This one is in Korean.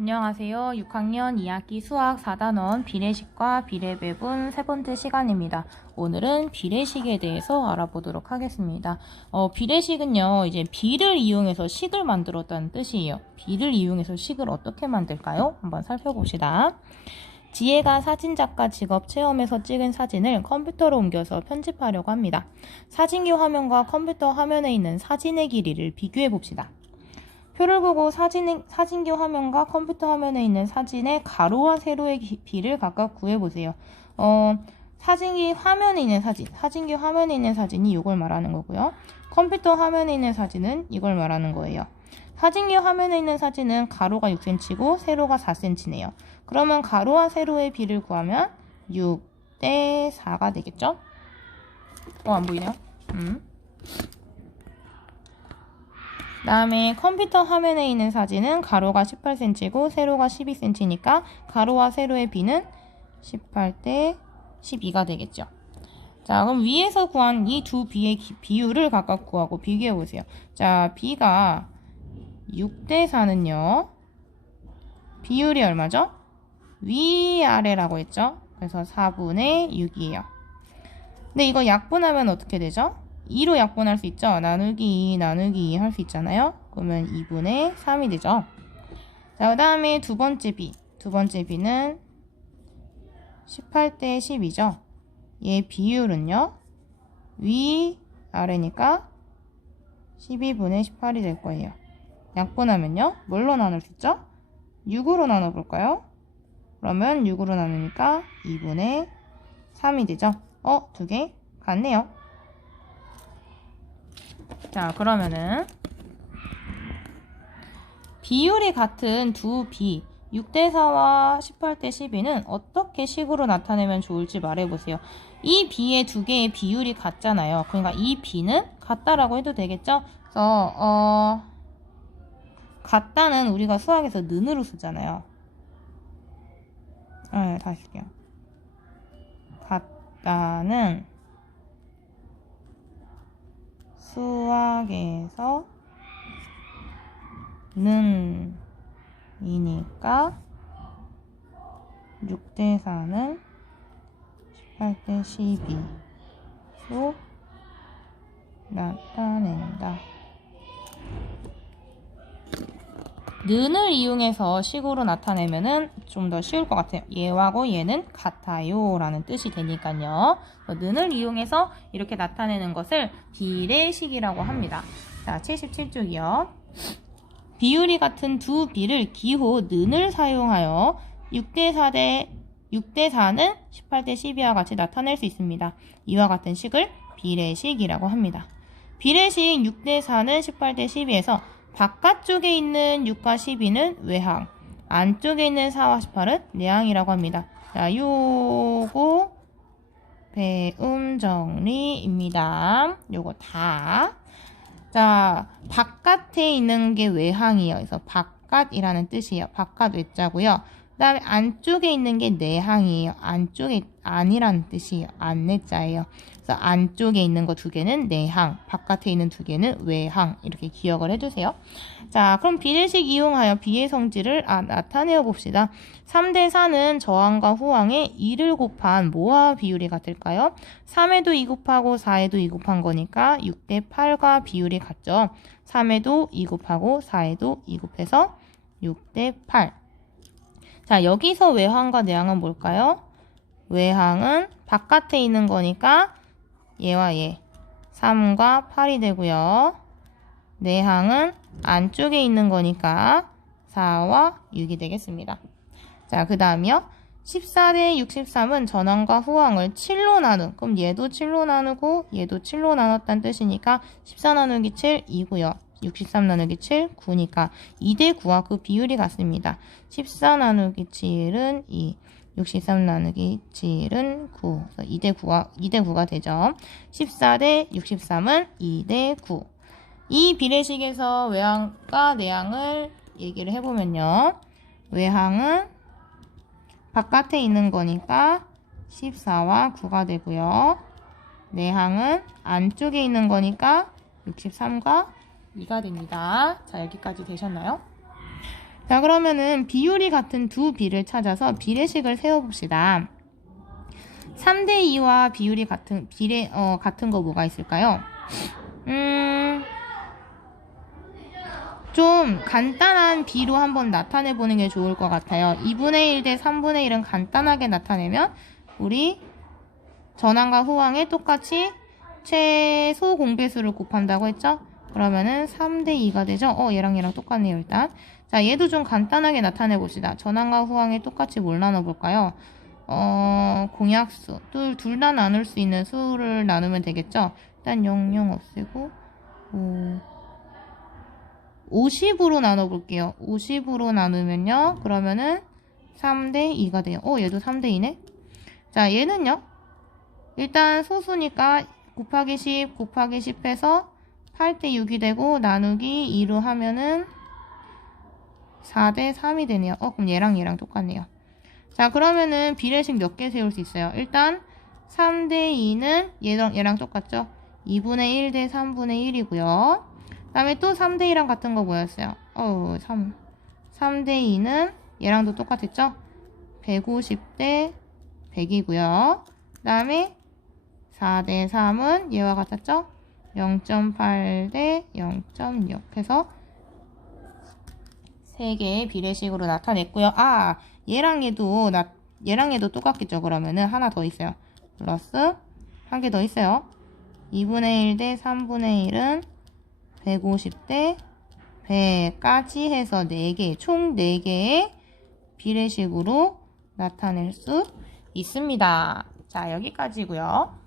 안녕하세요. 6학년 2학기 수학 4단원 비례식과 비례배분 세 번째 시간입니다. 오늘은 비례식에 대해서 알아보도록 하겠습니다. 어, 비례식은요, 이제 비를 이용해서 식을 만들었다는 뜻이에요. 비를 이용해서 식을 어떻게 만들까요? 한번 살펴봅시다. 지혜가 사진작가 직업 체험에서 찍은 사진을 컴퓨터로 옮겨서 편집하려고 합니다. 사진기 화면과 컴퓨터 화면에 있는 사진의 길이를 비교해 봅시다. 표를 보고 사진, 사진기 화면과 컴퓨터 화면에 있는 사진의 가로와 세로의 기- 비를 각각 구해보세요. 어, 사진기 화면에 있는 사진, 사진기 화면에 있는 사진이 이걸 말하는 거고요. 컴퓨터 화면에 있는 사진은 이걸 말하는 거예요. 사진기 화면에 있는 사진은 가로가 6cm고 세로가 4cm네요. 그러면 가로와 세로의 비를 구하면 6대 4가 되겠죠? 어, 안 보이네요. 음. 다음에 컴퓨터 화면에 있는 사진은 가로가 18cm고 세로가 12cm니까 가로와 세로의 비는 18대 12가 되겠죠. 자, 그럼 위에서 구한 이 두 비의 기- 비율을 각각 구하고 비교해 보세요. 자, 비가 6대 4는요. 비율이 얼마죠? 위아래라고 했죠? 그래서 4분의 6이에요. 근데 이거 약분하면 어떻게 되죠? 2로 약분할 수 있죠? 나누기 2, 나누기 2 할 수 있잖아요? 그러면 2분의 3이 되죠? 자, 그 다음에 두 번째 비. 두 번째 비는 18대 10이죠? 얘 비율은요? 위, 아래니까 12분의 18이 될 거예요. 약분하면요? 뭘로 나눌 수 있죠? 6으로 나눠볼까요? 그러면 6으로 나누니까 2분의 3이 되죠? 어, 두 개 같네요. 자, 그러면은 비율이 같은 두 비, 6대 4와 18대 12는 어떻게 식으로 나타내면 좋을지 말해보세요. 이 비의 두 개의 비율이 같잖아요. 그러니까 이 비는 같다라고 해도 되겠죠? 그래서 어 같다는 우리가 수학에서 는으로 쓰잖아요. 네, 다시 할게요. 같다는 수학에서 는 이니까 6대 4는 18대 12로 나타낸다. 는을 이용해서 식으로 나타내면은 좀 더 쉬울 것 같아요. 얘하고 얘는 같아요 라는 뜻이 되니까요. 는을 이용해서 이렇게 나타내는 것을 비례식이라고 합니다. 자, 77쪽이요. 비율이 같은 두 비를 기호 는을 사용하여 6대 4대 6대 4는 18대 12와 같이 나타낼 수 있습니다. 이와 같은 식을 비례식이라고 합니다. 비례식 6대 4는 18대 12에서 바깥쪽에 있는 6과 12는 외항, 안쪽에 있는 4와 18은 내항이라고 합니다. 자, 요거 배움 정리입니다. 요거 다. 자, 바깥에 있는 게 외항이에요. 그래서 바깥이라는 뜻이에요. 바깥 외자고요. 그 다음에 안쪽에 있는 게 내항이에요. 안쪽에 안이라는 뜻이에요. 안내자예요. 그래서 안쪽에 있는 거 두 개는 내항, 바깥에 있는 두 개는 외항 이렇게 기억을 해주세요. 자, 그럼 비례식 이용하여 비의 성질을 아, 나타내어 봅시다. 3대 4는 저항과 후항의 2를 곱한 뭐와 비율이 같을까요? 3에도 2 곱하고 4에도 2 곱한 거니까 6대 8과 비율이 같죠. 3에도 2 곱하고 4에도 2 곱해서 6대 8. 자, 여기서 외항과 내항은 뭘까요? 외항은 바깥에 있는 거니까 얘와 얘 3과 8이 되고요. 내항은 안쪽에 있는 거니까 4와 6이 되겠습니다. 자, 그 다음이요. 14대 63은 전항과 후항을 7로 나눈. 그럼 얘도 7로 나누고 얘도 7로 나눴다는 뜻이니까 14 나누기 7 2고요. 63 나누기 7 9니까 2대 9와 그 비율이 같습니다. 14 나누기 7은 2. 63 나누기 7은 9. 그래서 2대 9가 2대 9가 되죠. 14대 63은 2대 9. 이 비례식에서 외항과 내항을 얘기를 해보면요. 외항은 바깥에 있는 거니까 14와 9가 되고요. 내항은 안쪽에 있는 거니까 63과 2가 됩니다. 자, 여기까지 되셨나요? 자, 그러면은 비율이 같은 두 비를 찾아서 비례식을 세워봅시다. 3대 2와 비율이 같은, 비례, 어, 같은 거 뭐가 있을까요? 음, 좀 간단한 비로 한번 나타내 보는 게 좋을 것 같아요. 2분의 1 대 3분의 1은 간단하게 나타내면 우리 전항과 후항에 똑같이 최소 공배수를 곱한다고 했죠? 그러면은 3대 2가 되죠? 어, 얘랑 얘랑 똑같네요, 일단. 자, 얘도 좀 간단하게 나타내 봅시다. 전항과 후항에 똑같이 뭘 나눠 볼까요? 어, 공약수. 둘, 둘 다 나눌 수 있는 수를 나누면 되겠죠? 일단 0, 0 없애고, 5, 50으로 나눠 볼게요. 50으로 나누면요. 그러면은 3대 2가 돼요. 어, 얘도 3대 2네? 자, 얘는요. 일단 소수니까 곱하기 10, 곱하기 10 해서 8대 6이 되고 나누기 2로 하면은 4대 3이 되네요. 어, 그럼 얘랑 얘랑 똑같네요. 자, 그러면은 비례식 몇 개 세울 수 있어요? 일단 3대 2는 얘랑, 얘랑 똑같죠? 2분의 1대 3분의 1이고요. 그 다음에 또 3대 2랑 같은 거 뭐였어요? 어, 3. 3대 2는 얘랑도 똑같았죠? 150대 100이고요. 그 다음에 4대 3은 얘와 같았죠? 0.8 대 0.6 해서 3개의 비례식으로 나타냈고요. 아, 얘랑 얘도 나, 얘랑 얘도 똑같겠죠. 그러면은 하나 더 있어요. 플러스 한 개 더 있어요. 2분의 1 대 3분의 1은 150 대 100까지 해서 4개, 총 4개의 비례식으로 나타낼 수 있습니다. 자, 여기까지고요.